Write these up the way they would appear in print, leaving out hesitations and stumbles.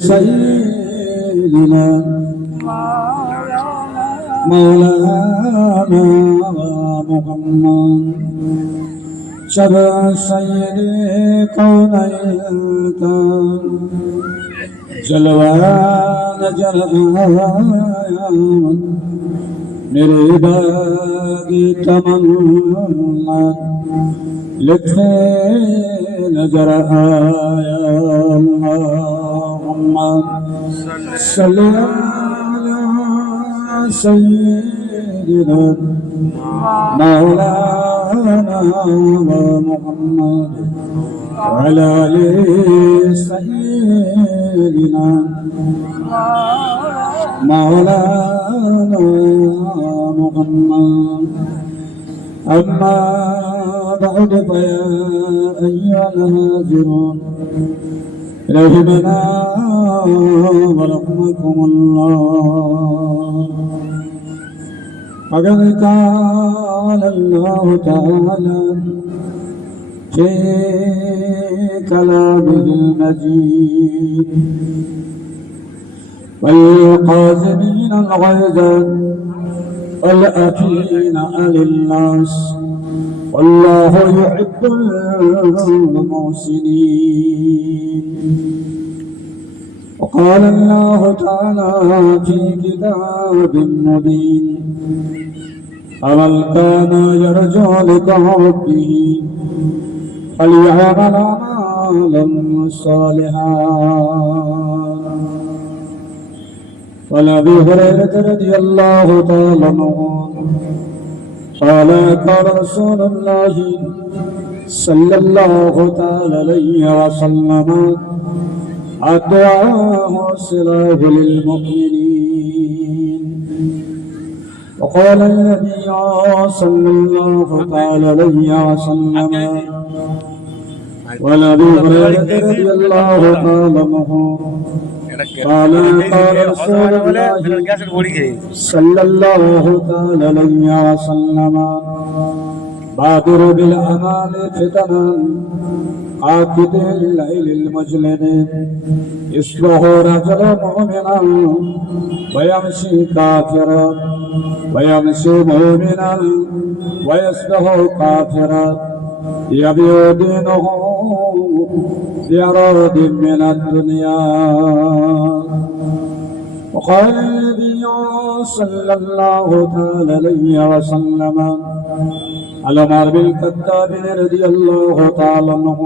سيدنا مولانا محمد شرع سيد كونين جلوان جلوان मेरे बागी तमन्ना लिखे नजर आया अल्लाहुम्मा सल्ली अला सय्यिदिना मौलाना मुहम्मद वअला आलि सय्यिदिना मौलाना محمد أما بعد فيا أيها الهاجرون رحمنا ورحمكم الله فقد قال الله تعالى في كلامه المجيد والقاسمين الغيظ والعافين عن الناس والله يحب المحسنين وقال الله تعالى في كتاب مبين فمن كان يرجو لقاء ربه فليعمل عملا صالحا وعن ابي هريره رضي الله تعالى عنه قال قال رسول الله صلى الله تعالى عليه وسلم الدعاء سلاح للمؤمنين وقال النبي صلى الله تعالى عليه وسلم وعن ابي هريره رضي الله تعالى عنه قال قال رسول الله صلى الله تعالى عليه وسلم بادر بالاعمال فتنا عاقد الليل المجلد يصبح رجل مؤمنا ويمشي كافرا ويمشي مؤمنا ويصبح كافرا يبيع دينه بعرض من الدنيا وقال النبي صلى الله تعالى عليه وسلم على عمر بن الخطاب رضي الله تعالى عنه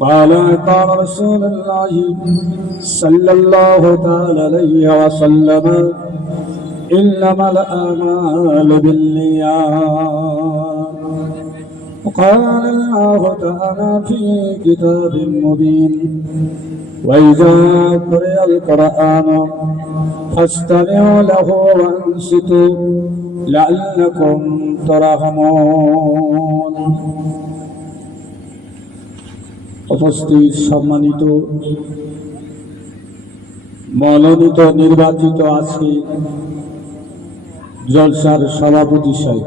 قال قال رسول الله صلى الله تعالى عليه وسلم إنما الأعمال بالنيات وقال الله تعالى في كتاب مبين وإذا قرئ القرآن فاستمعوا له وأنصتوا لعلكم ترحمون উপস্থিত সম্মানিত মনোনীত নির্বাচিত আজকে জলসার সভাপতি সাহেব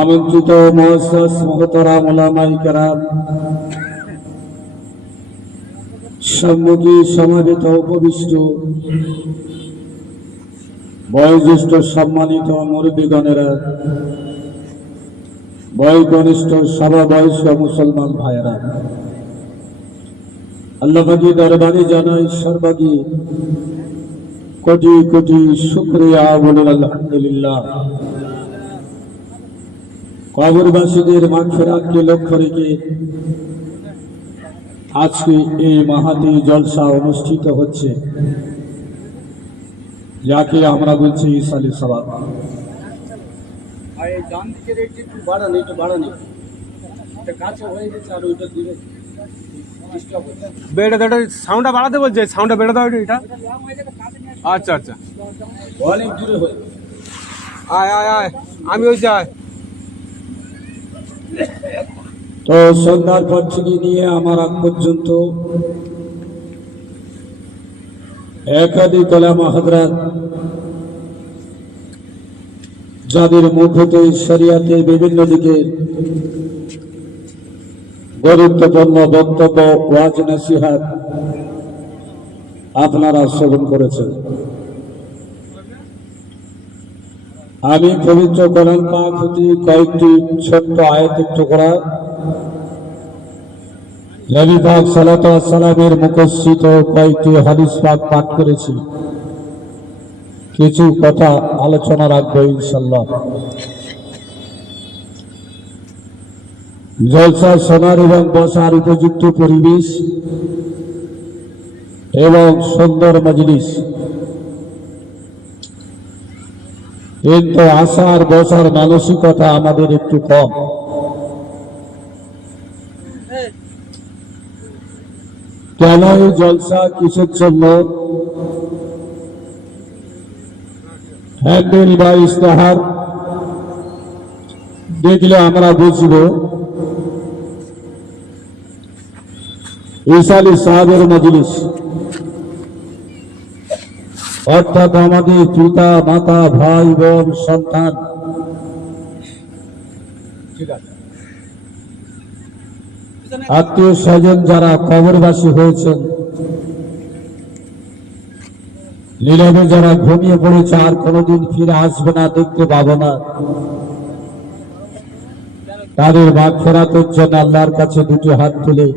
আমন্ত্রিত মুআজ্জাজ মুহতারাম উলামায়ে কেরাম সম্মুখে সমবেত উপবিষ্ট বয়োজ্যেষ্ঠ সম্মানিত মুরব্বিগণেরা বয়োকনিষ্ঠ সমবয়স্ক মুসলমান ভাইয়েরা আল্লাহ পাকের দরবারে জানাই সর্বাগ্রে কোটি কোটি শুকরিয়া বলুন আলহামদুলিল্লাহ। কবরবাসীদের মাগফিরাতকে লক্ষ্য রেখে আজকে এই মাহাতি জলসা অনুষ্ঠিত হচ্ছে, যাকে আমরা বলছি ইসালে সালাত। সাউন্ডটা বাড়াতে বলছে, সাউন্ডটা বেড়ে দাও এটা। আচ্ছা আচ্ছা, অনেক দূরে হয়ে আয় আয় আয়, আমি ওই আয়। তো সন্ধ্যার পর থেকে নিয়ে আমার আগ পর্যন্ত একাধিক ওলামা হযরত যাদের মুখ হতে শরিয়াতে বিভিন্ন দিকে গুরুত্বপূর্ণ বক্তব্য ওয়াজ নসিহত আপনারা শ্রবণ করেছেন। আমি পবিত্র কোরআন পাক হতে কয়েকটি ছোট্ট আয়াতের টুকরা নবী পাক সাল্লাল্লাহু আলাইহি ওয়াসাল্লামের মুখস্থিত কয়েকটি হাদিস পাক পাঠ করেছি। কিছু কথা আলোচনা রাখবো ইনশাআল্লাহ। জলসা শোনার এবং বসার উপযুক্ত পরিবেশ এবং সুন্দর মজলিস, কিন্তু আসার বসার মানসিকতা আমাদের একটু কম। কেন এই জলসা, কিসের জন্য, হ্যান্ডেল বা ইস্তাহার দেখলে আমরা বুঝব ঈসা আলী সাহেবের মজলিস, অর্থাৎ আমাদের পিতা মাতা ভাই বোন সন্তান আত্মীয় স্বজন যারা কবরবাসী হয়েছেন, নীরবে যারা ঘুমিয়ে পড়েছে আর কোনোদিন ফিরে আসবে না, দেখতে পাবো না, তাদের মাগফিরাতের জন্য আল্লাহর কাছে দুটি হাত তুলে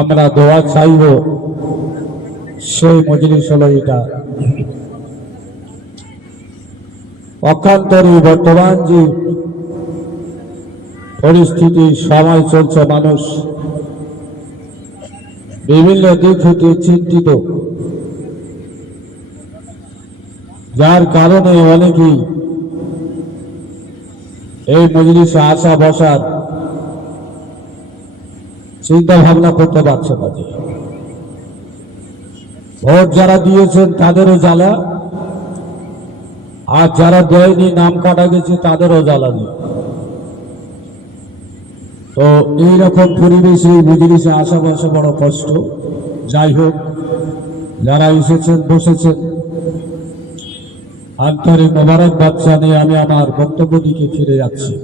আমরা দোয়া চাইব। সেই মজলিস হলো এটা। অকান্তরে বর্তমান যে পরিস্থিতি সময় চলছে, মানুষ বিভিন্ন দিক থেকে চিন্তিত, যার কারণে অনেকেই এই মজলিসে আসা বসার চিন্তা ভাবনা করতে পারছে না। ভোট যারা দিয়েছেন তাদেরও জ্বালা, আর যারা দেয়নি, নাম কাটা গেছে, তাদেরও জ্বালা নেই। তো এইরকম পরিবেশে মজলিসে আসা বসা বড় কষ্ট। যাই হোক, যারা এসেছেন বসেছেন, আন্তরিক মোবারকবাদ জানিয়ে আমি আমার বক্তব্য দিকে ফিরে যাচ্ছি।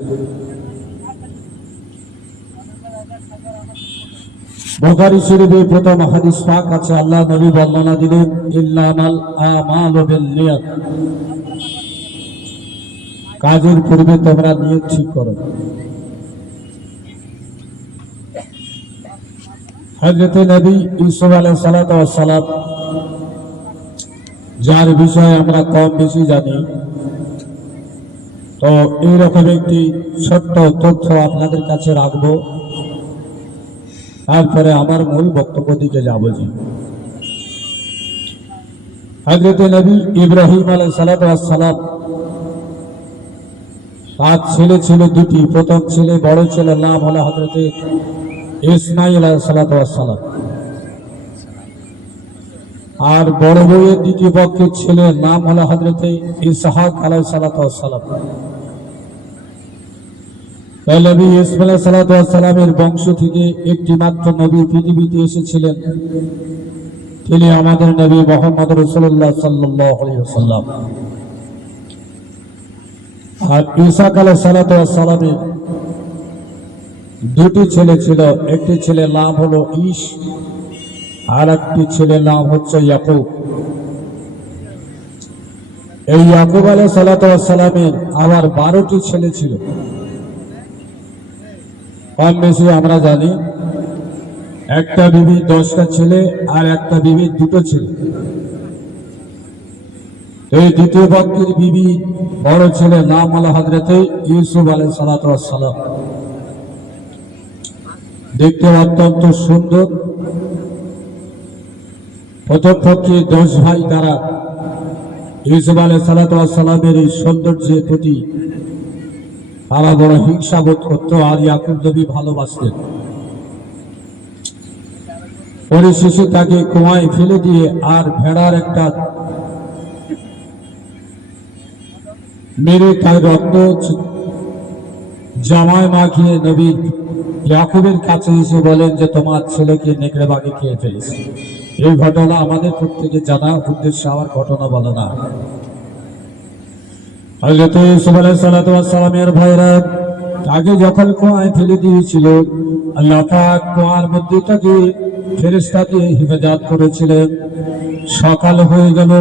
বুখারী শরীফে প্রথম হাদিস পাক আছে, আল্লাহ নবী বর্ণনা দিলেন, ইন্নামাল আমালু বিন্নিয়াত, কাজের পূর্বে তোমরা নিয়ত ঠিক করো। হযরত নবী ইউসুফ আলাইহিস সালাতু ওয়াস সালাম, যার বিষয়ে আমরা কম বেশি জানি, তো এইরকম একটি ছোট্ট তথ্য আপনাদের কাছে রাখবো, তারপরে আমার মূল বক্তব্য দিকে যাবো। হযরত নবী ইব্রাহিম আলাইহিস সালাতু ওয়াস সালাম, তার ছেলে ছিল দুটি। প্রথম ছেলে, বড় ছেলের নাম হলো হযরত ইসমাঈল আলাইহিস সালাতু ওয়াস সালাম, আর বড় বউয়ের দ্বিতীয় পক্ষের ছেলের নাম হলো হযরত ইসহাক আলাইহিস সালাতু ওয়াস সালাম। নবী ইসমাঈল আলাইহিস সালাতু ওয়াস সালামের বংশ থেকে একটি মাত্র নবী পৃথিবীতে এসেছিলেন, তিনি আমাদের নবী মুহাম্মদ রাসূলুল্লাহ সাল্লাল্লাহু আলাইহি ওয়াসাল্লাম। আর ইসহাক আলাইহিস সালাতু ওয়াস সালামের দুটি ছেলে ছিল। একটি ছেলের নাম হলো ঈশ, আর একটি ছেলের নাম হচ্ছে ইয়াকুব। এই ইয়াকুব আলাইহিস সালাতু ওয়াস সালামের আবার 12টি ছেলে ছিল। কম বেশি আমরা জানি, একটা বিবি 10টা ছেলে, আর একটা বিবি 2টো ছেলে। এই দ্বিতীয় পক্ষের বিবি বড় ছেলের নাম হলো হযরত ইউসুফ আলাইহিস সালাতু ওয়াস সালাম। দেখতে অত্যন্ত সুন্দর। প্রথম পক্ষে 10 ভাই, তারা ইউসুফ আলাইহিস সালাতু ওয়াস সালামের এই সৌন্দর্যের প্রতি তারা বড় হিংসা বোধ করত, আর ইয়াকুব নবী ভালোবাসতেন। পরিশেষে তাকে কুয়ায় ফেলে দিয়ে আর ভেড়ার একটা মেরে তার রক্ত জামায় মাখিয়ে নবী ইয়াকুবের কাছে এসে বলেন যে তোমার ছেলেকে নেকড়ে বাঘে খেয়ে ফেলেছে। এই ঘটনা আমাদের প্রত্যেকে জানা, উদ্দেশ্যে আমার ঘটনা বলা না। হযরত ইউসুফ আলাইহিস সালাতু ওয়াস সালামের ভাইরা তাকে যখন কুয়ায় ফেলে দিয়েছিল, আল্লাহ পাক কুয়ার মধ্যে তাকে ফেরেশতা দিয়ে হেফাজত করেছিলেন। সকাল হয়ে গেল,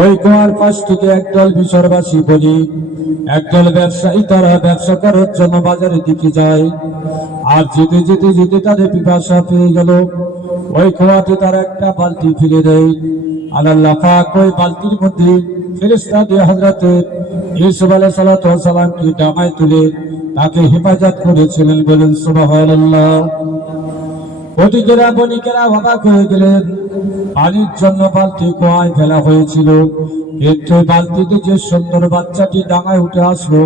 ওই কুয়ার পাশ থেকে একদল মিশরবাসী বলি, একদল ব্যবসায়ী তারা ব্যবসা করার জন্য বাজারের দিকে যায়। আর যেতে যেতে যেতে তাদের পিপাসা পেয়ে গেল, ওই কুয়াতে তারা একটা বালতি ফেলে দেয়। আর আল্লাহ পাক ওই বালতির মধ্যে ফেরেশতা দিয়ে হযরতে ইউসুফ আলাইহিস সালাতু ওয়াস সালামকে ডাঙায় তুলে তাকে হেফাজত করেছিলেন। বলেন সুবহানাল্লাহ। ওদিকেরা বণিকেরা অবাক হয়ে গেলেন, পানির জন্য বালতি কুয়ায় ফেলা হয়েছিল, কিন্তু বালতিতে যে সুন্দর বাচ্চাটি ডাঙায় উঠে আসলো,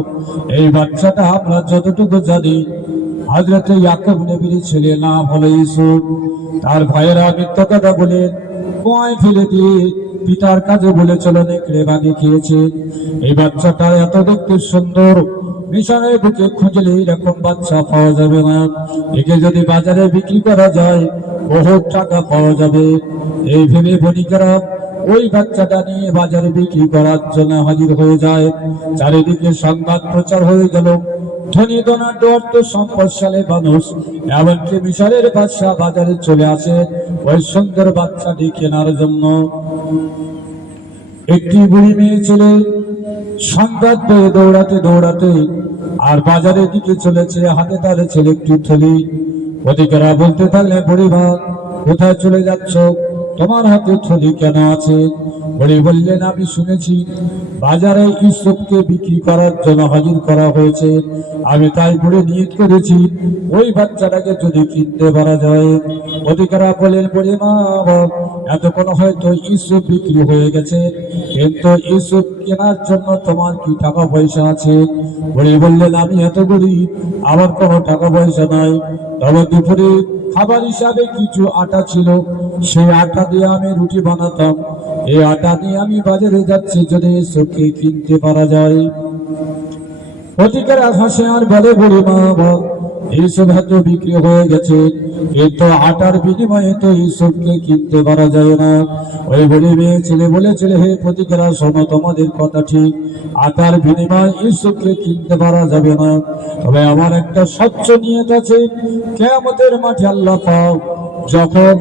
এই বাচ্চাটা আমরা যতটুকু জানি হযরতে ইয়াকুব নবীর ছেলে, নাম হলো ইউসুফ। তার ভাইয়েরা মিথ্যা কথা বলে কুয়ায় ফেলে দিয়ে পিতার কাছে বলেছিল নেকড়ে বাঘে খেয়েছে। এই বাচ্চাটা এত দেখতে সুন্দর, মিশরের বুকে খুঁজলে এরকম বাচ্চা পাওয়া যাবে না। একে যদি বাজারে বিক্রি করা যায় বহুত টাকা পাওয়া যাবে। এই ভেবে বণিকেরা ওই বাচ্চাটা নিয়ে বাজারে বিক্রি করার জন্য হাজির হয়ে যায়। চারিদিকে সংবাদ প্রচার হয়ে গেল, ধনী ধনাঢ্য অর্থ সম্পদশালী মানুষ, এমনকি মিশরের বাদশাহ বাজারে চলে আসে ওই সুন্দর বাচ্চাটি কেনার জন্য। একটি বুড়ি মেয়ে ছেলে সংবাদ পেয়ে দৌড়াতে দৌড়াতে আর বাজারের দিকে চলেছে, হাতে তার ছেলে একটি থলি। ওদিকেরা বলতে থাকলে, বুড়িমা কোথায় চলে যাচ্ছ, তোমার হাতে থলি কেন আছে? বুড়ি বললেন, আমি শুনেছি বাজারে ইউসুফকে বিক্রি করার জন্য হাজির করা হয়েছে, আমি তাই বুড়ি নিয়ত করেছি ওই বাচ্চাটাকে যদি কিনতে পারা যায়। ওদিকেরা বলেন, বুড়িমা এতক্ষণ হয়তো ইউসুফ বিক্রি হয়ে গেছে, কিন্তু ইউসুফ কেনার জন্য তোমার কি টাকা পয়সা আছে? বুড়ি বললেন, আমি এত গরিব, আমার কোনো টাকা পয়সা নাই, তবে দুপুরে খাবার হিসাবে কিছু আটা ছিল, সেই আটা দিয়ে আমি রুটি বানাতাম, এই আটা নিয়ে আমি বাজারে যাচ্ছি, যদি ইউসুফকে কিনতে পারা যায়। ওদিকেরা হাসে আর বলে, বুড়িমা ইউসুফ হয়তো বিক্রি হয়ে গেছে, কিন্তু আটার বিনিময়ে তো ইউসুফকে কিনতে পারা যায় না। ওই বুড়ি মেয়ে ছেলে বলেছিল, হে প্রতিকেরা শোনো, তোমাদের কথা ঠিক, আটার বিনিময়ে ইউসুফকে কিনতে পারা যাবে না, তবে আমার একটা স্বচ্ছ নিয়ত আছে, কিয়ামতের মাঠে আল্লাহ পাক যখন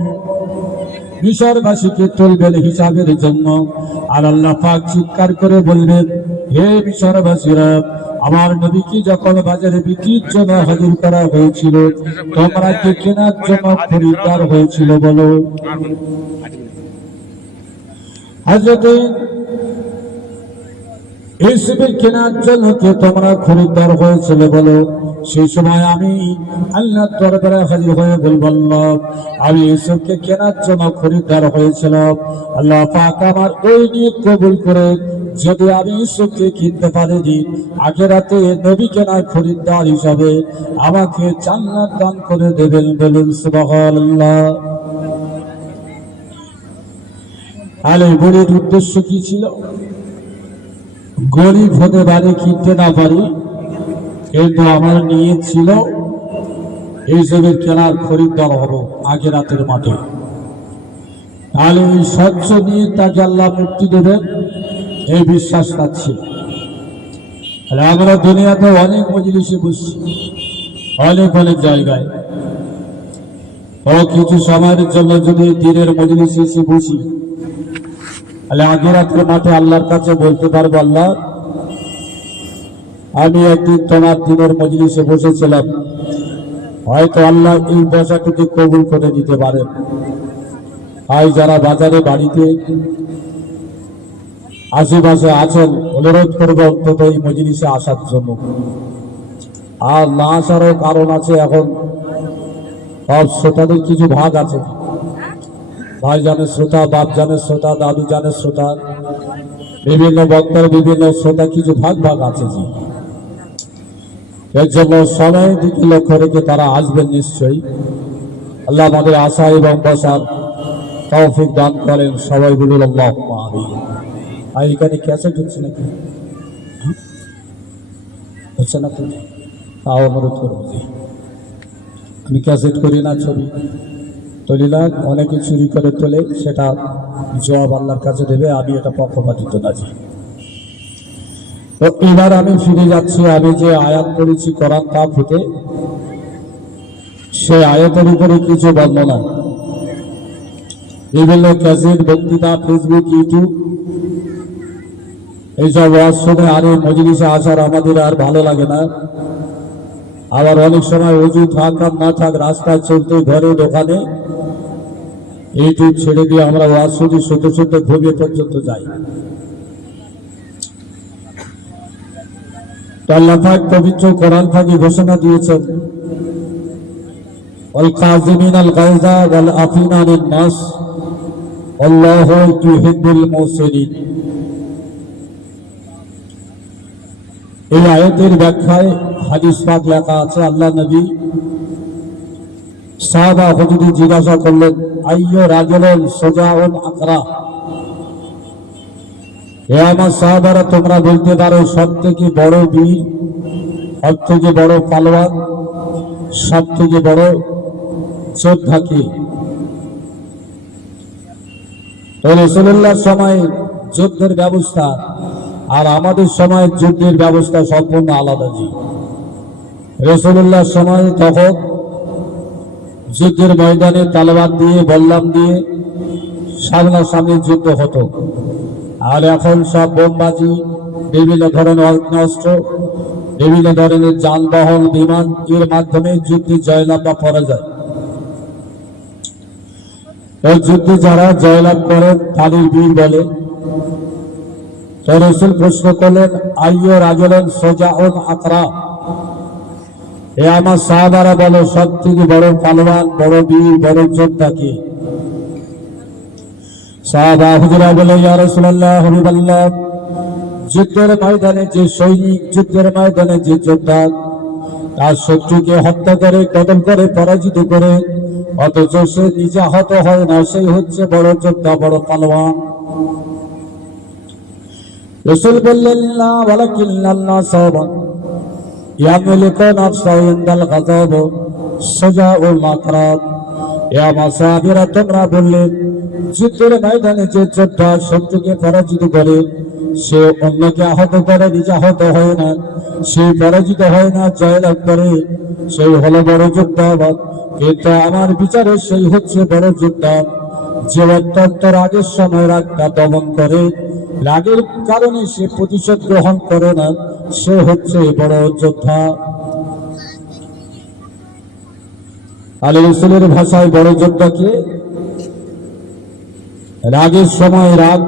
মিশরবাসীকে তুলবেন হিসাবের জন্য, আর আল্লাহ পাক চিৎকার করে বলবেন, হে মিশরবাসীরা, আমার নবীকে যখন বাজারে বিক্রির জন্য হাজির করা হয়েছিল, তোমরা কে কেনার জন্য খরিদ্দার হয়েছিল বলো? হযরতে ইউসুফের কেনার জন্য কে তোমরা খরিদ্দার হয়েছিল বলো? সেই সময় আমি আল্লাহর দরবারে হাজির হয়ে বলবো, আল্লাহ, আমি ইউসুফকে কেনার জন্য খরিদ্দার হয়েছিলাম, আল্লাহ পাক আমার ওই নিয়ত কবুল করে যদি আমি ইউসুফকে কিনতে পারিনি, আখিরাতে নবী কেনার খরিদ্দার হিসাবে আমাকে জান্নাত দান করে দেবেন। বলুন সুবহানাল্লাহ। আলে বুড়ির উদ্দেশ্য কি ছিল? গরিব হতে পারে, কিনতে না পারি, কিন্তু আমার নিয়ত ছিল ইউসুফের কেনার খরিদ্দার হব আখিরাতের মাঠে। তাহলে এই স্বচ্ছ নিয়ে তাকে আল্লাহ মুক্তি দেবেন, এই বিশ্বাসটা ছিল। আমরা দুনিয়াতে অনেক মজলিসে বসছি, অনেক অনেক জায়গায়, ও কিছু সময়ের জন্য যদি দিনের মজলিসে এসে বসি, তাহলে আখিরাতের মাঠে আল্লাহর কাছে বলতে পারবো, আল্লাহ, আমি একদিন তোমার দিনের মজলিসে বসেছিলাম, হয়তো আল্লাহ এই বসাটুকু কবুল করে দিতে পারেন। তাই যারা বাজারে বাড়িতে আশেপাশে আছেন, অনুরোধ করবো অন্তত এই মজলিসে আসার জন্য। আর না আসারও কারণ আছে, এখন সব শ্রোতাদের কিছু ভাগ আছে, ভাই জানে শ্রোতা, বাপ জানে শ্রোতা, দাদু জানে শ্রোতা, বিভিন্ন বক্তার বিভিন্ন শ্রোতা, কিছু ভাগ ভাগ আছে। জি, এর জন্য সময়ের দিকে লক্ষ্য রেখে তারা আসবেন নিশ্চয়ই। আল্লাহ আমাদের আশা এবং বসার তৌফিক দান করেন। সবাই বলুন আল্লাহুম্মা আমিন। আর এখানে ক্যাসেট হচ্ছে নাকি? হচ্ছে না তো? তাও অনুরোধ করবো, আমি ক্যাসেট করি না, ছবি তুলি না, অনেকে চুরি করে তোলে, সেটা জবাব আল্লাহর কাছে দেবে, আমি এটা পক্ষপাতিত্ব না। তো এবার আমি ফিরে যাচ্ছি, আমি যে আয়াত পড়েছি কোরআন পাক হতে, সে আয়াতের উপরে কিছু বর্ণনা, বিভিন্ন ক্যাসেট, বক্তৃতা, ফেসবুক, ইউটিউব, এইসব ওয়াজ শুনে আর এই মজলিসে আসার আমাদের আর ভালো লাগে না। আবার অনেক সময় অজু থাক আর না থাক, রাস্তায় চলতে, ঘরে, দোকানে ইউটিউব ছেড়ে দিয়ে আমরা ওয়াজ শুধু শুনতে শুনতে ঘুমিয়ে পর্যন্ত যাই। তো আল্লাহ পাক পবিত্র কোরআন পাকে ঘোষণা দিয়েছেন, ওয়াল কাযিমিনাল গায়যা ওয়াল আফিনা আনিন নাস আল্লাহু ইউহিব্বুল মুহসিনিন। এই আয়াতের ব্যাখ্যায় হাদিস পাক লেখা আছে, আল্লাহ নবী সাহাবা হুজুরি জিজ্ঞাসা করলেন, আইয়ু রাজুলিন সুজাউন আকরা, হে আমার সাহাবারা, তোমরা বলতে পারো সব থেকে বড় বীর, সব থেকে বড় পালোয়ান, সব থেকে বড় যোদ্ধা কি? তো রাসূলুল্লাহর সময় যুদ্ধের ব্যবস্থা আর আমাদের সময় যুদ্ধের ব্যবস্থা সম্পূর্ণ আলাদা। জি, রাসূলুল্লাহর সময় তখন যুদ্ধের ময়দানে তলোয়ার দিয়ে, বল্লাম দিয়ে সামনাসামনি যুদ্ধ হতো। আর এখন সব বোমবাজি, বিভিন্ন ধরনের অস্ত্র, বিভিন্ন ধরনের যানবাহন, বিমান, এর মাধ্যমে যুদ্ধে জয়লাভ বা পরাজয়। ওই যুদ্ধে যারা জয়লাভ করেন তাদের বীর বলে। তো রাসূল প্রশ্ন করলেন, আইয়ু রাজুলিন সুজাউন আকরা, এ আমার সাহাবারা বলো সব থেকে বড় পালোয়ান, বড় বীর, বড় যোদ্ধা কি? সাহাবা হুজুরা বলে, ইয়া রাসূলুল্লাহ, হাবিবাল্লাহ, যুদ্ধের ময়দানে যে সৈনিক, যুদ্ধের ময়দানে যে যোদ্ধা তার শত্রুকে হত্যা করে, কতল করে, পরাজিত করে, অথচ সে নিজে আহত হয় না, সেই হচ্ছে বড় যোদ্ধা, বড় পালোয়ান। রাসূল বললেন, লা ওয়ালাকিন্নাল্লাহ সাওবান ইয়ামলিকু নাফসাহু ইনদাল গাযাব সুজাউল আকরাব। এ আমার সাহাবীরা, তোমরা বললে যুদ্ধের ময়দানে যে যোদ্ধা শত্রুকে পরাজিত করে, সে অন্যকে আহত করে, নিজে আহত হয় না, সে পরাজিত হয় না, জয়লাভ করে, সেই হলো বড় যোদ্ধা। কিন্তু আমার বিচারে সেই হচ্ছে বড় যোদ্ধা যে অত্যন্ত রাগের সময় রাগটা দমন করে, রাগের কারণে সে প্রতিশোধ গ্রহণ করে না, সে হচ্ছে বড় যোদ্ধা। আল্লাহ রাসূলের ভাষায় বড় যোদ্ধাকে রাগের সময় রাগ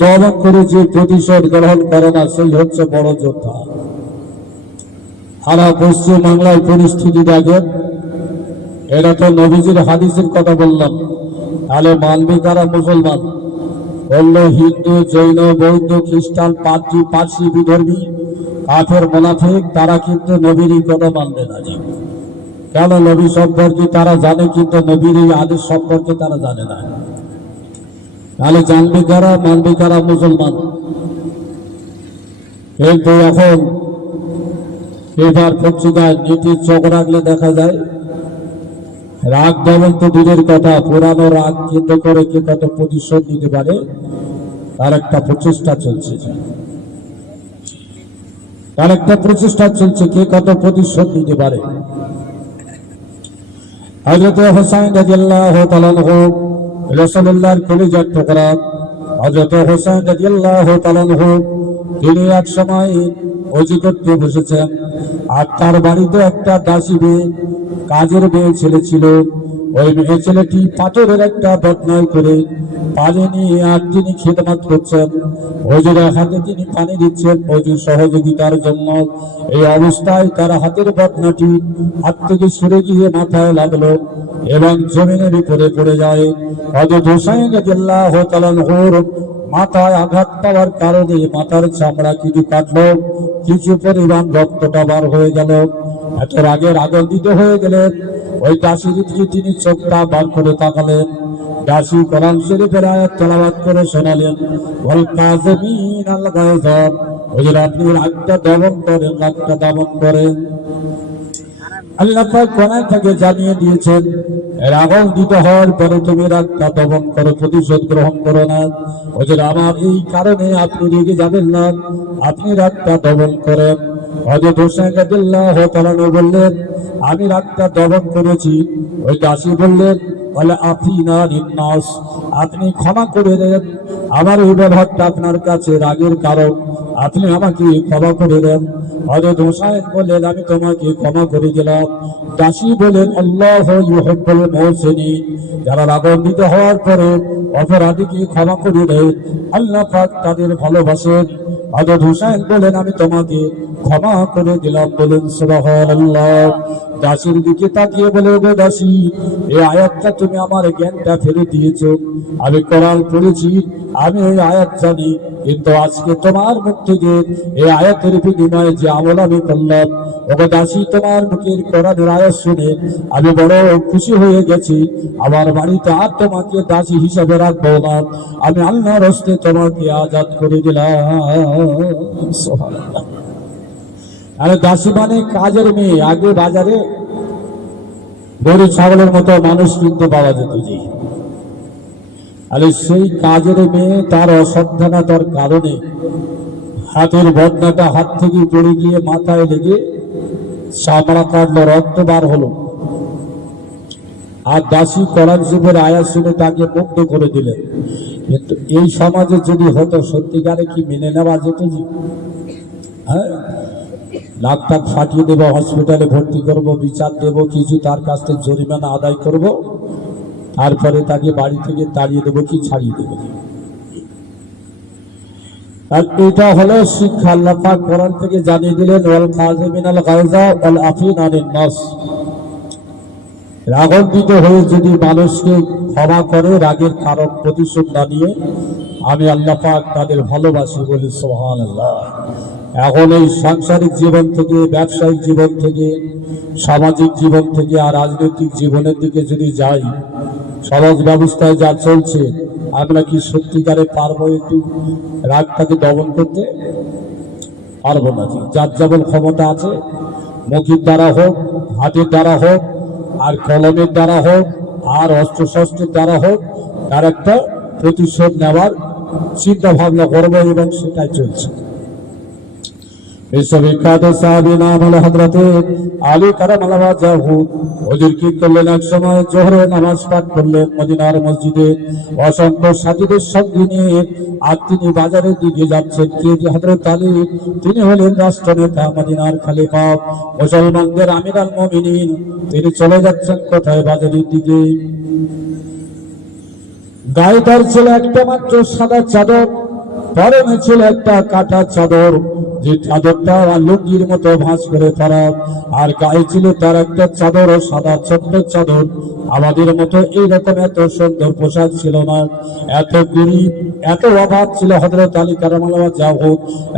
দমন করে যে প্রতিশোধ গ্রহণ করে না, সেই হচ্ছে বড় যোদ্ধা। সারা পশ্চিম বাংলায় পরিস্থিতি দেখেন, এটা তো নবীজির হাদিসের কথা বললাম, তাহলে মানবে কারা? মুসলমান, অন্য হিন্দু, জৈন, বৌদ্ধ, খ্রিস্টান, পার্সি, বিধর্মী, কাফের, মুনাফিক, তারা কিন্তু নবীর এই কথা মানবে না। জি, কেন? নবী সম্পর্কে তারা জানে, কিন্তু নবীর এই আদেশ সম্পর্কে তারা জানে না। তাহলে জানবে কারা, মানবে কারা? মুসলমান। কিন্তু এখন পেপার, পত্রিকায়, নীতির চোখ রাখলে দেখা যায় রাগ দমন তো দূরের কথা, পুরানো রাগ কেন্দ্র করে কে কত প্রতিশোধ নিতে পারে তার একটা প্রচেষ্টা চলছে। তার একটা প্রচেষ্টা চলছে, কে কত প্রতিশোধ নিতে পারে। হযরত হুসাইন রাদিয়াল্লাহু তাআলা আনহু, রাসূলুল্লাহর কলিজার টুকরা হযরত হুসাইন রাদিয়াল্লাহু তাআলা আনহু, তিনি এক সময় ওযু করতে বসেছেন, আর তার বাড়িতে একটা দাসী মেয়ে, কাজের মেয়ে ছেলে ছিল। ওই মেয়ে ছেলেটি পাথরের একটা বদনাই করে পানি নিয়ে আর তিনি খিদমত করছেন, ওযুর হাতে তিনি পানি দিচ্ছেন ওযুর সহযোগিতার জন্য। এই অবস্থায় তার হাতের বদনাটি হাত থেকে সরে গিয়ে মাথায় লাগলো এবং জমিনের উপরে পড়ে যায়। হযরত হুসাইন রাদিয়াল্লাহু তাআলা আনহুর মাথায় আঘাত পাওয়ার কারণে মাথার চামড়া কিছু কাটলো, কিছু পরিমাণ রক্তটা বার হয়ে গেল। এত রাগের আনন্দিত হয়ে গেলেন, ওই দাসীর দিকে তিনি চোখটা বার করে তাকালেন। দাসী কোরআন শরীফের আয়াত তেলাওয়াত করে শোনালেন, ওয়াল কাযিমিনাল গায়যা, হুজুর আপনি রাগটা দমন করেন, রাগটা দমন করেন। আল্লাহ পাক কোরআন থেকে জানিয়ে দিয়েছেন, রাগন দিতে হওয়ার পরে তুমি রাগটা দমন করো, প্রতিশোধ গ্রহণ করো না। ওদের আমার এই কারণে আপনি রেগে যাবেন না, আপনি রাগটা দমন করেন। হযরত হুসাইন রাদিয়াল্লাহু তাআলা বললেন, আমি রাগটা দমন করেছি। ওই দাসী বললেন, বলে আফিনা লিন্নাস, আপনি ক্ষমা করে দেন, আমার এই ব্যবহারটা আপনার কাছে রাগের কারণ, আপনি আমাকে ক্ষমা করে দেন। হযরত হুসাইন বললেন, আমি তোমাকে ক্ষমা করে দিলাম। দাসী বলেন, আল্লাহু ইউহিব্বুল মুহসিনিন, যারা রাগান্বিত হওয়ার পরে অপরাধীকে ক্ষমা করে দেয়, আল্লাহ পাক তাদের ভালোবাসেন। হযরত হুসাইন বলেন, আমি তোমাকে ক্ষমা করে দিলাম। বলেন সুবহানাল্লাহ। দাসীর দিকে তাকিয়ে বলে, গো দাসী, এই আয়াতটা তুমি আমার জ্ঞানটা ফেলে দিয়েছো। আমি কোরআন পড়েছি, আমি এই আয়াত জানি, কিন্তু আজকে তোমার মুখ থেকে এই আয়াতের বিনিময়ে যে আমল আমি করলাম, ওগো দাসী, তোমার মুখের কোরআনের আয়াত শুনে আমি বড় খুশি হয়ে গেছি। আমার বাড়িতে আর তোমাকে দাসী হিসাবে রাখবো না, আমি আল্লাহর হস্তে তোমাকে আজাদ করে দিলাম। সুবহানাল্লাহ। আরে দাসী মানে কাজের মেয়ে। আগে বাজারে গরু ছাগলের মতো মানুষ কিনতে পাওয়া যেত, জি। আরে সেই কাজের মেয়ে তার অসাবধানতার কারণে হাতের বদনাটা হাত থেকে পড়ে গিয়ে মাথায় লেগে চামড়া কাটলো, রক্ত বার হলো। আর দাসী কোরআন শরীফের আয়াত শুনে তাকে মুক্ত করে দিলেন। কিন্তু এই সমাজে যদি হতো, সত্যিকারে কি মেনে নেওয়া যেত? জি, হ্যাঁ। লাখ টাক ফাটিয়ে দেবো, হসপিটালে ভর্তি করব, বিচার দেব, কিছু তার কাছ থেকে জরিমানা আদায় করব, তারপরে তাকে বাড়ি থেকে তাড়িয়ে দেবো কি ছাড়িয়ে দেবো। আর এটা হলো শিক্ষা। আল্লাহ পাক কোরআন থেকে জানিয়ে দিলেন, ওয়াল কাযিমিনাল গায়যা ওয়াল আফিনা আনিন নাস। রাগান্বিত হয়ে যদি মানুষকে ক্ষমা করে, রাগের কারণ প্রতিশোধ না নিয়ে, আমি আল্লাহ পাক তাদের ভালোবাসি। বলি সুবহানাল্লাহ। এখন এই সাংসারিক জীবন থেকে, ব্যবসায়িক জীবন থেকে, সামাজিক জীবন থেকে আর রাজনৈতিক জীবনের দিকে যদি যাই, সমাজ ব্যবস্থায় যা চলছে, আমরা কি সত্যিকারে পারবো একটু রাগটাকে দমন করতে? পারবো না। যার যেমন ক্ষমতা আছে, মুখের দ্বারা হোক, হাতের দ্বারা হোক, আর কলমের দ্বারা হোক, আর অস্ত্রশস্ত্রের দ্বারা হোক, তার একটা প্রতিশোধ নেওয়ার চিন্তা ভাবনা করবো, এবং সেটাই চলছে। বিশ্ববিখ্যাত সাহাবী নাম হলো হযরতে আলী কারামাল্লাহু ওয়াজহু। হুজুর কি করলেন, এক সময় জোহরের নামাজ পাঠ করলেন মদিনার মসজিদে, অসংখ্য সাথীদের সঙ্গে নিয়ে। আর তিনি বাজারের দিকে যাচ্ছেন। কে? হযরত আলী। তিনি হলেন রাষ্ট্রনেতা, মদিনার খলিফা, মুসলমানদের আমির আল মুমিনিন। তিনি চলে যাচ্ছেন কোথায়? বাজারের দিকে। গায়ে তার ছিল একটা মাত্র সাদা চাদর, পরনে ছিল একটা কাটা চাদর, যে চাদরটা লুঙ্গির মতো ভাঁজ করে পরা। আর গায়ে ছিল তার একটা চাদর, ও সাদা ছোট্ট চাদর। আমাদের মতো এইরকম এত সুন্দর পোশাক ছিল না, এত গরিব, এত অভাব ছিল হযরত আলী কারামাল্লাহু ওয়াজহু।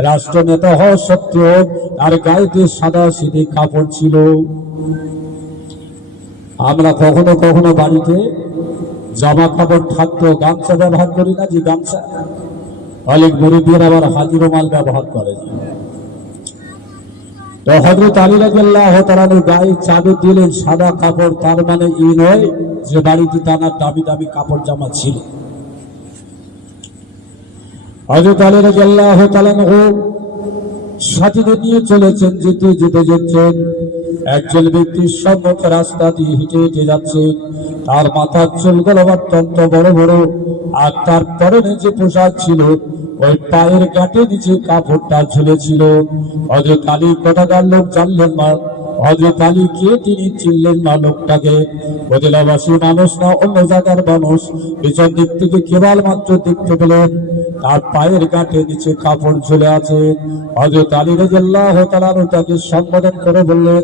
রাষ্ট্রনেতা হওয়া সত্ত্বেও আর গায়েতে সাদা সিধে কাপড় ছিল। আমরা কখনো কখনো বাড়িতে জামা কাপড় থাকতো, গামছা ব্যবহার করি না? যে গামছা অনেক মুরিদের আবার হাজির মাল ব্যবহার করে। তো হযরত আলী রাদিয়াল্লাহু তাআলা গায়ে চাদর দিলেন, সাদা কাপড়। তার মানে এই নয় যে বাড়িতে তার দামি দামি কাপড় জামা ছিল। হযরত আলী রাদিয়াল্লাহু তাআলা সাথীদের নিয়ে চলেছেন, যেতে যেতে যেতেন। একজন ব্যক্তির সম্মুখে রাস্তা দিয়ে হেঁটে হেঁটে যাচ্ছে। তার মাথার চুলগুলো অত্যন্ত বড় বড়, আর তার পরনে যে পোশাক ছিল, ওই পায়ের গাঁটে নিচে কাপড়টা ঝুলেছিল। হযরত আলী কোথাকার লোক জানলেন না, হযরত আলী কে তিনি চিনলেন না লোকটাকে। মদিনাবাসী মানুষ না, অন্য জায়গার মানুষ। পিছন দিক থেকে কেবল মাত্র দেখতে পেলেন তার পায়ের গাঁটে নিচে কাপড় ঝুলে আছে। হযরত আলী রাদিয়াল্লাহু তাআলা তাকে সম্বোধন করে বললেন,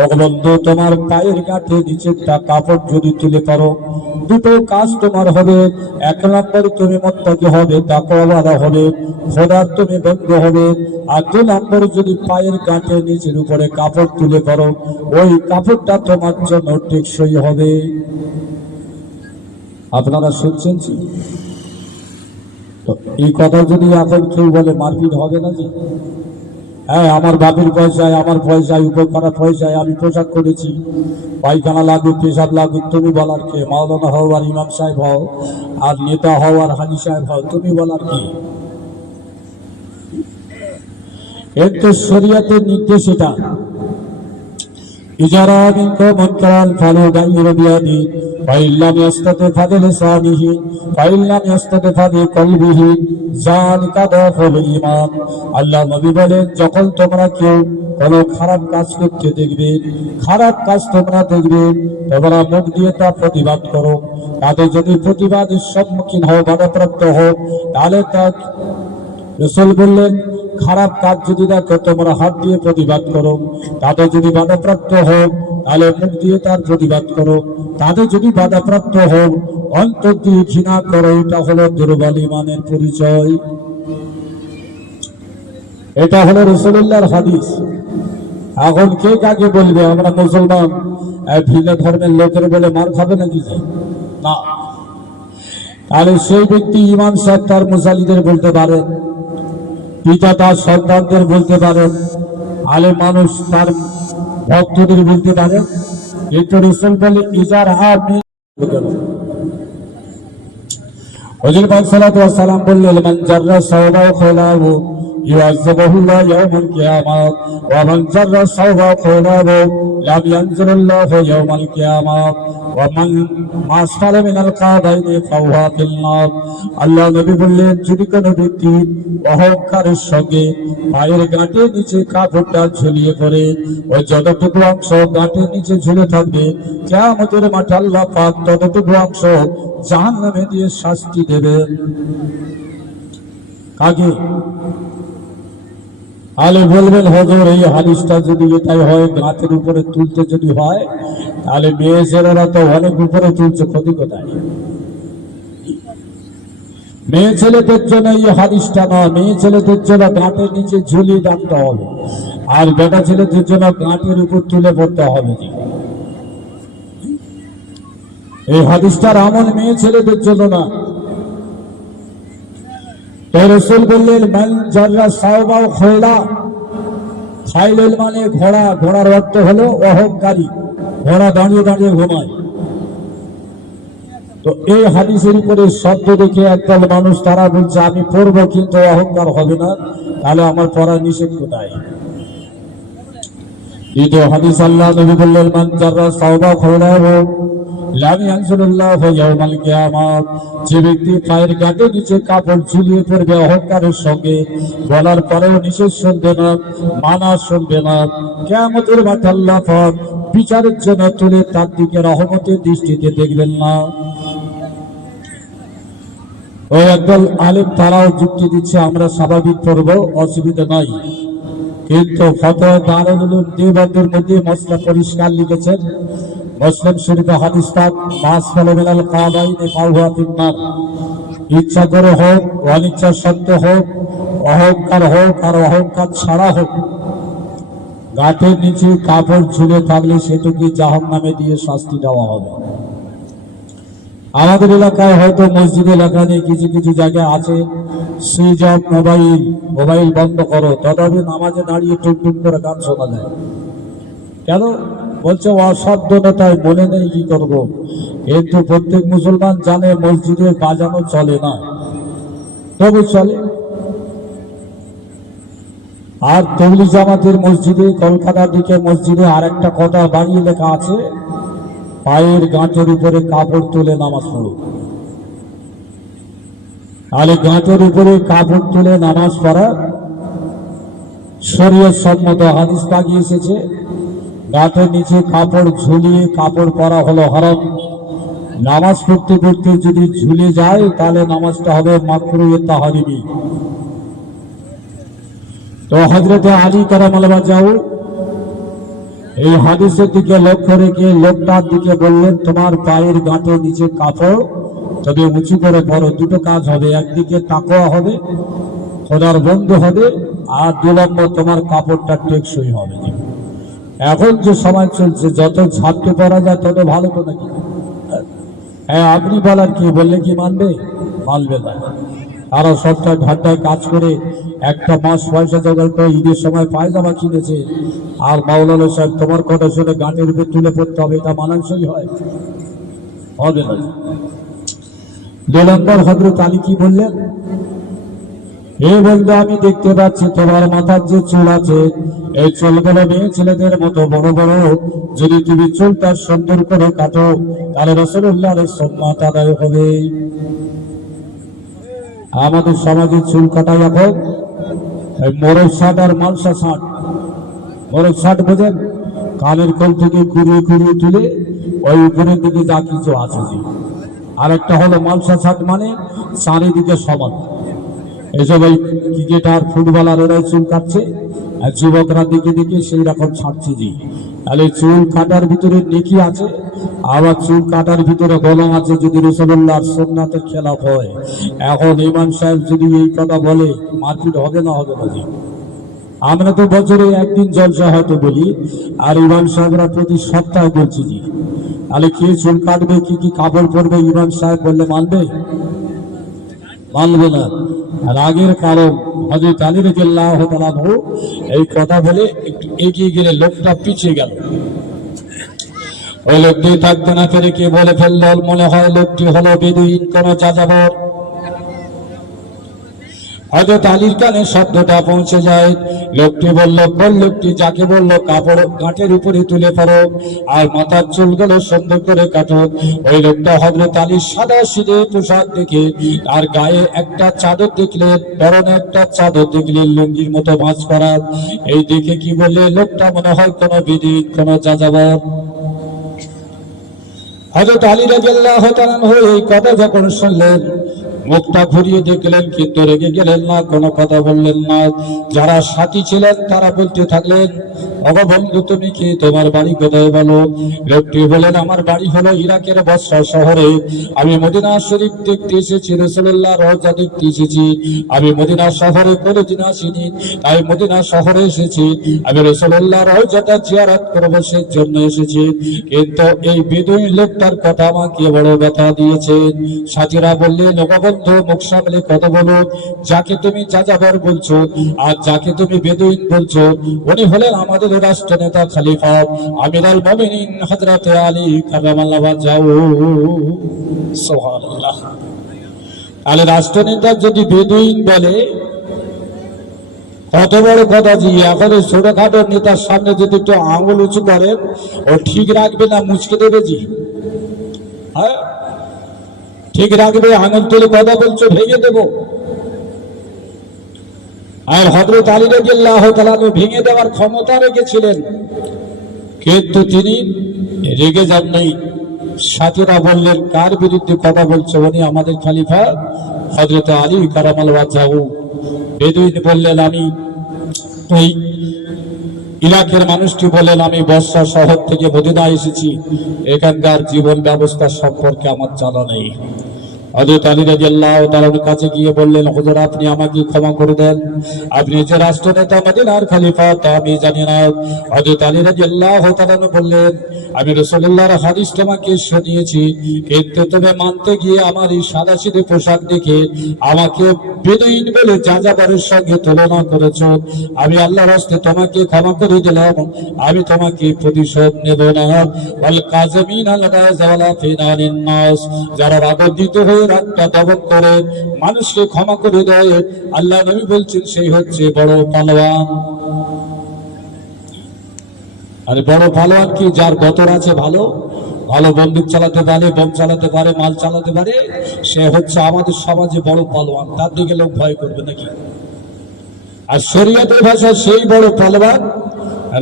ও বন্ধু, তোমার পায়ের গাঁটে নিচেরটা কাপড় যদি তুলে পারো, দুটো কাজ তোমার হবে। এক নম্বর, তুমি মুত্তাকি হবে, তাকওয়াওয়ালা হবে, খোদার তুমি বন্ধু হবে। আর দুই নম্বর, যদি পায়ের গাঁটের নিচের উপরে কাপড় তুলে পারো, ওই কাপড়টা তোমার জন্য টেকসই হবে। আপনারা শুনছেন? তো এই কথা যদি এখন কেউ বলে, মারপিট হবে না? জি, হ্যাঁ, আমার বাপের পয়সায়, আমার পয়সায়, উপকারের পয়সায় আমি পোশাক করেছি, পায়খানা লাগুক, পেশাব লাগুক, তুমি বলার কে? মাওলানা হও আর ইমাম সাহেব হও আর নেতা হও আর হাজি সাহেব হও, তুমি বলার কি? এর তো শরীয়তের নির্দেশ এটা। ইজারা মিনকুম মুনকারান ফালইউগাইয়িরু বিয়াদিহি ফাইন লাম ইয়াস্তাতি ফাবিলিসানিহি ফাইন লাম ইয়াস্তাতি ফাবিকলবিহি যালিকা দাফুল ঈমান। আল্লাহ নবী বলেন, যখন তোমরা কেউ কোনো খারাপ কাজ করতে দেখবে, খারাপ কাজ তোমরা দেখবে, তোমরা মুখ দিয়ে তা প্রতিবাদ করো। তাদের যদি প্রতিবাদের সম্মুখীন হও, বাধাপ্রাপ্ত হও, তাহলে তা রাসূল বললেন, খারাপ কাজ যদি দেখো তোমরা হাত দিয়ে প্রতিবাদ করো, তাদের যদি বাধাপ্রাপ্ত হও তাহলে মুখ দিয়ে তার প্রতিবাদ করো, তাদের যদি বাধাপ্রাপ্ত হও অন্তর দিয়ে ঘৃণা করো। এটা হলো দুর্বল ঈমানের পরিচয়। এটা হলো রাসূলুল্লাহর হাদিস। এখন কে কাকে বলবে আমরা মুসলমান ভিন্ন ধর্মের লোকের বলে মার খাবে নাকি? না। তাহলে সেই ব্যক্তি ইমাম সাহেব তার মুসাল্লিদের বলতে পারেন, পিতা তার সন্তানদের বলতে পারেন, আলেম মানুষ তার ভক্তদের বলতে পারেন। কিন্তু রাসূল বলে ইজার আপনি হযরত পাক সাল্লাল্লাহু আলাইহি ওয়াসাল্লাম বললেন, মান জাররা সাওবাও খালাহু ইউআযযিবুহুল্লাহ ইয়াওমাল কিয়ামাহ ওয়া মান জাররা সাওবাও খালাহু লাম ইয়ানজিলুল্লাহু ইয়াওমাল কিয়ামাহ ওয়া মান মাসফালা মিনাল কাবাইনি ফাহুয়া ফিন নার। আল্লাহ নবী বললেন, যদি কোনো ব্যক্তি অহংকারের সঙ্গে পায়ের গাঁটের নিচে কাপড়টা ঝুলিয়ে পড়ে, ওই যতটুকু অংশ গাঁটের নিচে ঝুলে থাকবে, কিয়ামতের মাঠে আল্লাহ পাক ততটুকু অংশ জাহান্নামে দিয়ে শাস্তি দেবেন। কাকে? আলে বলবেন, হুজুর এই হাদিসটা যদি এটাই হয়, গাঁটের উপরে তুলতে যদি হয়, তাহলে মেয়ে ছেলেরা তো অনেক উপরে তুলছে, ক্ষতি কোথায়? মেয়ে ছেলেদের জন্য এই হাদিসটা নয়, মেয়ে ছেলেদের জন্য গাঁটের নিচে ঝুলিয়ে রাখতে হবে, আর বেটা ছেলেদের জন্য গাঁটের উপর তুলে পড়তে হবে। এই হাদিসটার আমল মেয়ে ছেলেদের জন্য না। তাই রাসূল বললেন, মান জাররা সাওবাও খাইলা, খাইল মানে ঘোড়া, ঘোড়ার অর্থ হলো অহংকারী, ঘোড়া দাঁড়িয়ে দাঁড়িয়ে ঘুমায়। তো এই হাদিসের উপরে শব্দ দেখে একদল মানুষ তারা বলছে আমি পড়বো কিন্তু অহংকার হবে না, তাহলে আমার পড়া নিষেধ কোথায়? দ্বিতীয় হাদিস আল্লাহ নবী বললেন, মান জাররা সাওবাও খাইলাহু লাম ইয়ানজিলুল্লাহু ইয়াওমাল কিয়ামাহ। যে ব্যক্তি পায়ের গাঁটের নিচে কাপড় ঝুলিয়ে পড়বে অহংকারের সঙ্গে, বলার পরেও নিষেধ শুনবে না, মানা শুনবে না, কিয়ামতের মাঠে আল্লাহ পাক বিচারের জন্য তুলে তার দিকে রহমতের দৃষ্টিতে দেখবেন না। ওই একদল আলেম তারাও যুক্তি দিচ্ছে আমরা স্বাভাবিক পড়ব, অসুবিধা নাই, কিন্তু ফতোয়া দারুল উলুম দেওবন্দের মধ্যে মসলা পরিষ্কার লিখেছেন, মুসলিম শরীফে হাদিস পাক, মাসফালা মিনাল কাবাইনি ফাহুয়া ফিন নার। ইচ্ছা করে হোক, অনিচ্ছা সত্ত্বে হোক, অহংকার হোক আর অহংকার ছাড়া হোক, গাঁটের নিচে কাপড় ঝুলে থাকলে সেটুকি জাহান্নামে দিয়ে শাস্তি দেওয়া হবে। আমাদের এলাকায় হয়তো মসজিদ এলাকা নিয়ে কিছু কিছু জায়গায় আছে সুইচ অফ মোবাইল বন্ধ করো, তথাপি নামাজে দাঁড়িয়ে টুকটুক করে গান শোনা যায়। কেন? বলছে অসাবধানতায়, মনে নেই কি করব। কিন্তু প্রত্যেক মুসলমান জানে মসজিদে বাজানো চলে না, তবু চলে। আর তবলিগ জামাতের মসজিদে, কলকাতার দিকে মসজিদে আর একটা কথা বাড়িয়ে লেখা আছে, পায়ের গাঁটের উপরে কাপড় তুলে নামাজ পড়ো। তাহলে গাঁটের উপরে কাপড় তুলে নামাজ পড়া শরীয়ত সম্মত, হাদিস পাক এসেছে। গাঁটের নিচে কাপড় ঝুলিয়ে কাপড় পরা হলো হারাম। নামাজ পড়তে পড়তে যদি ঝুলে যায় তাহলে নামাজটা হবে মাকরুহে তাহরিমি। তো হযরতে আলী কারামাল্লাহু ওয়াজহু এই হাদিসের দিকে লক্ষ্য রেখে লোকটার দিকে বললেন, তোমার পায়ের গাঁটের নিচে কাপড়, তবে উঁচু করে পড়ো। দুটো কাজ হবে, একদিকে তাকওয়া হবে, খোদার বন্ধু হবে, আর 2 নম্বর তোমার কাপড়টা টেকসই হবে। এখন যে সময় চলছে, যত ঝাপটে পরা যায় তত ভালো, তো নাকি? হ্যাঁ, আপনি বলার কি, বললে কি মানবে? মানবে না। তারা সপ্তাহে ঘাটায় কাজ করে একটা মাস পয়সা জোগাড় করে ঈদের সময় পায়জামা কিনেছে, আর মাওলানা সাহেব তোমার কথা শুনে গানের উপর তুলে পড়তে হবে, এটা মানানসই হয়? হবে না। 2 নম্বর হযরত আলী কি বললেন? হে বন্ধু, আমি দেখতে পাচ্ছি তোমার মাথার যে চুল আছে, এই চুলগুলো মেয়ে ছেলেদের মতো বড় বড়। যদি তুমি চুলটা সুন্দর করে কাটো, তাহলে রাসূলুল্লাহর সুন্নাত আদায় হবে। আমাদের সমাজে চুল কাটাই এখন মোরগ ছাট আর মালসা ছাট। মোরগ ছাট বোঝেন? কানের কোল থেকে ঘুরিয়ে ঘুরিয়ে তুলে ওই উপরের দিকে যা কিছু আছে। আর একটা হলো মালসা ছাট, মানে চারিদিকে সমান। এসব এই ক্রিকেটার ফুটবলার এরাই চুল কাটছে, আর যুবকরা দিকে দিকে সেই রকম ছাড়ছে। তাহলে চুল কাটার ভিতরে নেকি আছে, আবার চুল কাটার ভিতরে গোলাম আছে যদি রাসূলুল্লাহর সুন্নাতের খেলাফ হয়। এখন ইমাম সাহেব যদি এই কথা বলে, মারপিট হবে না? হবে না। আমরা তো বছরে একদিন জলসা হয়তো বলি, আর ইমাম সাহেবরা প্রতি সপ্তাহে বলছি। তাহলে কে চুল কাটবে, কি কি কাপড় পরবে, ইমাম সাহেব বললে মানবে? মানবে না। রাগের কারণ হযরত আলী রাদিয়াল্লাহু তাআলা এই কথা বলে একটু এগিয়ে গেলে লোকটা পিছিয়ে গেল। ওই লোকটি থাকতে না পেরে কে বলে ফেলল, মনে হয় লোকটি হলো বেদুইন, কোন যাযাবর। হযরত আলীর কানে শব্দটা পৌঁছে যায়। লোকটি বলল, কোন লোকটি? যাকে বলল কাপড় কাঠের উপরে তুলে পড়ো আর মাথার চুলগুলো সুন্দর করে কাটো। ওই লোকটা হযরত আলীর সাদা সিধে পোশাক দেখে, আর গায়ে একটা চাদর দেখলেন, পরনে একটা চাদর দেখলেন লুঙ্গির মতো ভাঁজ করা। এই দেখে কি বললে, লোকটা মনে হয় কোনো বেদুইন, কোনো যাযাবর। হযরত আলী রাদিয়াল্লাহু তাআলা এই কথা যখন শুনলেন, মুখটা ঘুরিয়ে দেখলেন, কিন্তু রেগে গেলেন না, কোনো কথা বললেন না। যারা সাথী ছিলেন তারা বলতে থাকলেন, ওগো বন্ধু, তুমি কি? তোমার বাড়ি কোথায় বলো? লোকটি বলেন, আমার বাড়ি হলো ইরাকের বসরা শহরে। আমি মদিনা শরীফ দেখতে এসেছি, রাসূলুল্লাহর রওজা দেখতে এসেছি। আমি মদিনা শহরে কোনোদিন আসিনি, তাই মদিনা শহরে এসেছি। আমি রাসূলুল্লাহর রওজাটা জিয়ারত করব, সেই জন্য এসেছি। কিন্তু এই বেদুইন লোকটার কথা আমাকে বড় ব্যথা দিয়েছে। সাথীরা বললেন, ওগো বন্ধু, মুখ সামলে কথা বলো। যাকে তুমি যাযাবর বলছো আর যাকে তুমি বেদুইন বলছো, উনি হলেন আমাদের রাষ্ট্রনেতা, খলিফা, আমিরুল মুমিনিন হযরত আলী কারামাল্লাহু ওয়াজহাহু। সুবহানাল্লাহ। তাহলে রাষ্ট্রনেতা যদি বেদুইন বলে, কত বড় কথা। এখন ছোটখাটো নেতার সামনে যদি একটু আঙুল উঁচু করে, ও ঠিক রাখবে না মুচকে দেবে? হ্যাঁ, ঠিক রাখবে? আঙুল তুলে কথা বলছো, ভেঙে দেব। আর হযরত আলী রাদিয়াল্লাহু তাআলা ভেঙে দেওয়ার ক্ষমতা রেখেছিলেন, কিন্তু তিনি রেগে যান নাই। সাথীরা বললেন, কার বিরুদ্ধে কথা বলছো? উনি আমাদের খলিফা হযরত আলী কারামাল্লাহু ওয়াজহাহু। বেদুইন বললেন, আমি ওই ইরাকের মানুষটি বললেন, আমি বসরা শহর থেকে মদিনা এসেছি, এখানকার জীবন ব্যবস্থা সম্পর্কে আমার জানা নেই। হযরত আলী রাদিয়াল্লাহু তাআলার কাছে গিয়ে বললেন, হুজুর, আপনি আমাকে ক্ষমা করে দেন, আপনি যে রাষ্ট্রনেতা, মদিনার খলিফা, তা আমি জানি না। হযরত আলী রাদিয়াল্লাহু তাআলা বললেন, আমি রাসূলুল্লাহর হাদিস তোমাকে শুনিয়েছি, কিন্তু তুমি মানতে গিয়ে আমার এই সাদাসিধে পোশাক দেখে আমাকে বেদুইন বলে যাযাবরের সঙ্গে তুলনা করেছো। আমি আল্লাহর রাস্তায় তোমাকে ক্ষমা করে দিলাম, আমি তোমাকে প্রতিশোধ নেব না। ওয়াল কাযিমিনা আল গায়জ ওয়াল আফিনা আনিন নাস, যারা রাগান্বিত হয়ে রাগটা দমন করে মানুষকে ক্ষমা করে দেয়, আল্লাহ নবী বলছেন সেই হচ্ছে বড় পালোয়ান। আর বড় পালোয়ান কি? যার গতর আছে, ভালো ভালো বন্দুক চালাতে পারে, বোম চালাতে পারে, মাল চালাতে পারে, সে হচ্ছে আমাদের সমাজে বড় পালোয়ান। তার দিকে লোক ভয় করবে নাকি? আর শরীয়তের ভাষা সেই বড় পালোয়ান,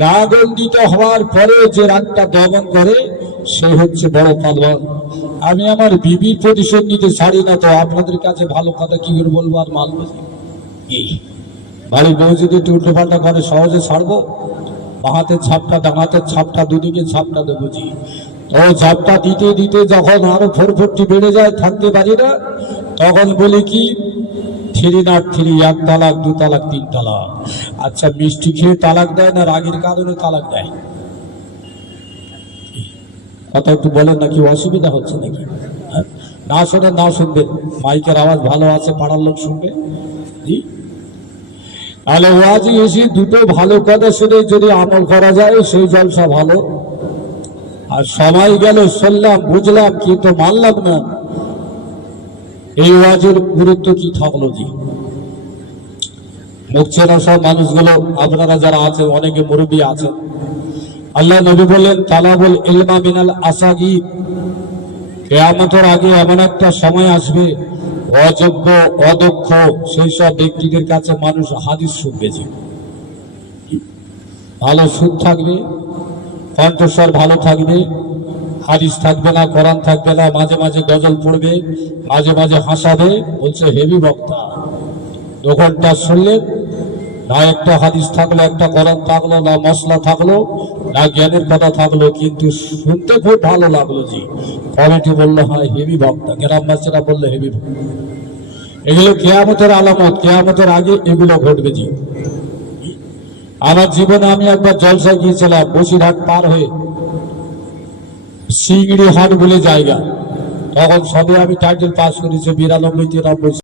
রাগান্বিত হওয়ার পরে যে রাগটা দমন করে, সে হচ্ছে বড় পালোয়ান। আমি আমার বিবির প্রতিশোধ নিতে ছাড়ি না, তো আপনাদের কাছে ভালো কথা কি করে বলবো আর মানবো? বাড়ির বউ যদি একটু উল্টো পাল্টা করে, সহজে ছাড়বো? বাহাতের ছাপটা, ডাঙাতের ছাপটা, দুদিকে ছাপটা দেবো। ও ছাপটা দিতে দিতে যখন আরো ফোরফোরটি বেড়ে যায়, থাকতে পারি না, তখন বলি কি, 3 1 তালাক, 2 তালাক, 3 তালাক। আচ্ছা, মিষ্টি খেয়ে তালাক দেয় না রাগের কারণে তালাক দেয়? কথা একটু বলেন, নাকি অসুবিধা হচ্ছে নাকি? না শোনে না শুনবে, মাইকের আওয়াজ ভালো আছে, পাড়ার লোক শুনবে। জি, তাহলে ওয়াজে এসে দুটো ভালো কথা শুনে যদি আমল করা যায় সেই জলসা ভালো। আর সময় গেল, শুনলাম বুঝলাম কিন্তু মানলাম না, এই ওয়াজের গুরুত্ব কি থাকলো? জি, মুখ চেনা সব মানুষগুলো আপনারা যারা আছেন, অনেকে মুরব্বী আছেন। আল্লাহ নবী বললেন তালাবুল ইলমা মিনাল আসাগি, কিয়ামতের আগে এমন একটা সময় আসবে অযোগ্য অদক্ষ সেই সব ব্যক্তিদের কাছে মানুষ হাদিস শুনবে। যে ভালো সুদ থাকবে, কণ্ঠস্বর ভালো থাকবে, হাদিস থাকবে না, কোরআন থাকবে না, মাঝে মাঝে গজল পড়বে, মাঝে মাঝে হাসাবে, বলছে হেভি বক্তা। 2 ঘন্টা শুনলেন না, একটা হাদিস থাকলো, একটা কোরআন থাকলো না, মশলা থাকলো না, জ্ঞানের কথা থাকলো, কিন্তু শুনতে খুব ভালো লাগলো। জি, কমিটি বললো হয় হেভি বক্তা, গ্রামবাসীরা বললো হেভি বক্তা। এগুলো কিয়ামতের আলামত, কিয়ামতের আগে এগুলো ঘটবে। জি, আমার জীবনে আমি একবার জলসায় গিয়েছিলাম, বসিরহাট পার হয়ে সিংড়ি হাট বলে জায়গা, তখন সবে আমি টাইটেল পাস করেছি 92-93